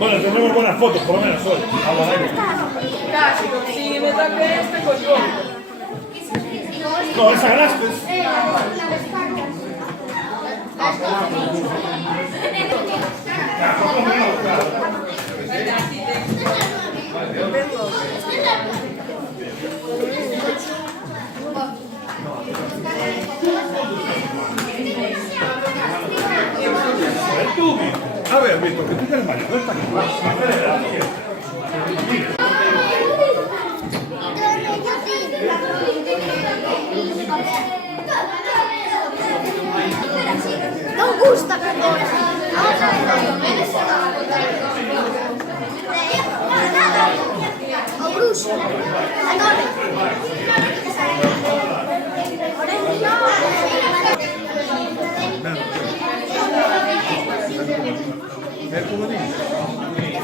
Bueno, tenemos buenas fotos, por lo menos hoy. Casi, si me saqué este colgón. No, esa ganaste. A ver, Víctor, que tú tienes mayor, no está aquí. Non gusta perdona. O bruxo. Adore. È come dice.